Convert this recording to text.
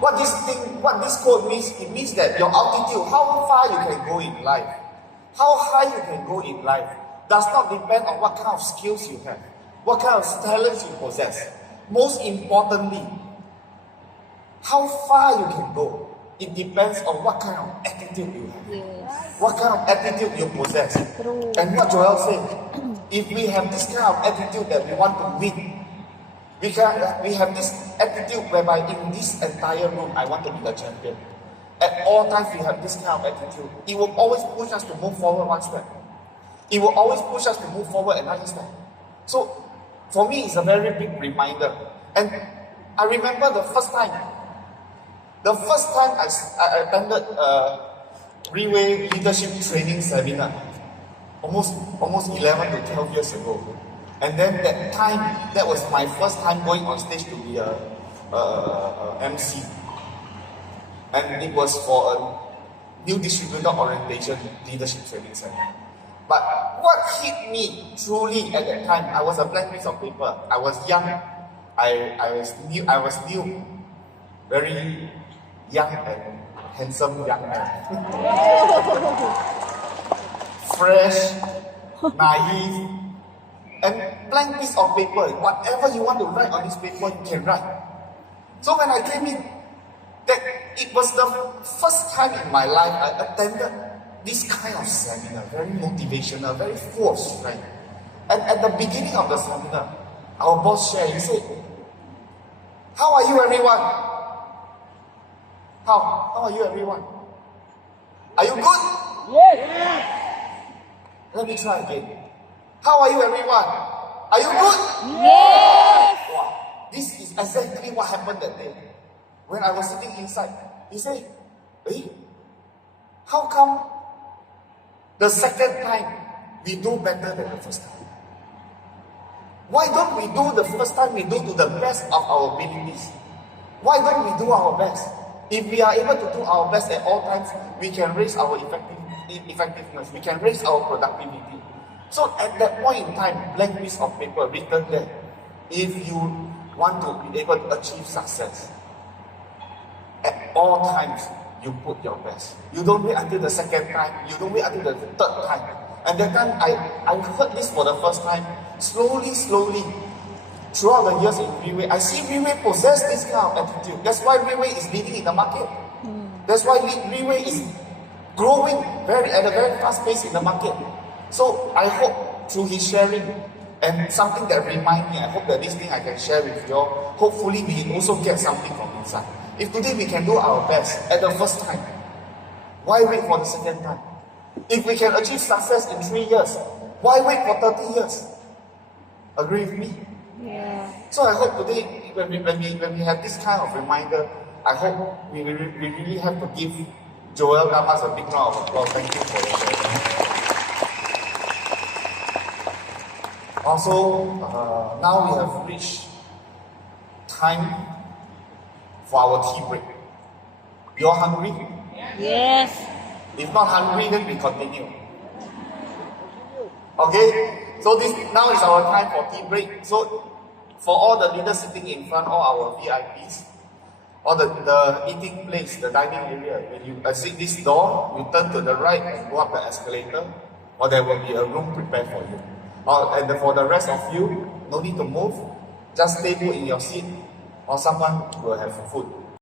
What this quote means, it means that your altitude, how far you can go in life, how high you can go in life, does not depend on what kind of skills you have, what kind of talents you possess. Most importantly, how far you can go, it depends on what kind of attitude you have. Yes. What kind of attitude you possess. True. And what Joel said, if we have this kind of attitude that we want to win, we have this attitude whereby in this entire room, I want to be the champion. At all times, we have this kind of attitude. It will always push us to move forward one step. It will always push us to move forward another step. So, for me, it's a very big reminder. And I remember the first time I attended a Riway leadership training seminar, almost 11 to 12 years ago. And then that was my first time going on stage to be a MC. And it was for a new distributor orientation leadership training seminar. But what hit me truly at that time, I was a blank piece of paper. I was young. I was new, very young and handsome young man. Fresh, naive, and blank piece of paper. Whatever you want to write on this paper, you can write. So when I came in, that it was the first time in my life I attended this kind of seminar, very motivational, very full of strength. And at the beginning of the seminar, our boss shared, he said, "How are you, everyone? How are you, everyone? Are you good? Yes. Let me try again. How are you, everyone? Are you good? Yes. Wow. This is exactly what happened that day. When I was sitting inside, he said, how come the second time we do better than the first time? Why don't we do the first time we do to the best of our abilities? Why don't we do our best? If we are able to do our best at all times, we can raise our effectiveness, we can raise our productivity. So at that point in time, blank piece of paper written there, if you want to be able to achieve success, at all times, you put your best. You don't wait until the second time, you don't wait until the third time. And that time, I heard this for the first time, slowly, throughout the years in Riway, I see Riway possess this kind of attitude. That's why Riway is leading in the market. That's why Riway is growing at a very fast pace in the market. So I hope through his sharing and something that reminds me, I hope that this thing I can share with you all, hopefully we also get something from inside. If today we can do our best at the first time, why wait for the second time? If we can achieve success in 3 years, why wait for 30 years? Agree with me? Yeah. So I hope today, when we have this kind of reminder, I hope we really have to give Joel Gamas a big round of applause. Thank you for your sharing. Also, now we have reached time for our tea break. You're hungry? Yes. If not hungry, then we continue. Okay? So now is our time for tea break. So for all the leaders sitting in front, all our VIPs, or the eating place, the dining area, when you exit this door, you turn to the right and go up the escalator, or there will be a room prepared for you. And for the rest of you, no need to move. Just stay put in your seat, or someone will have food.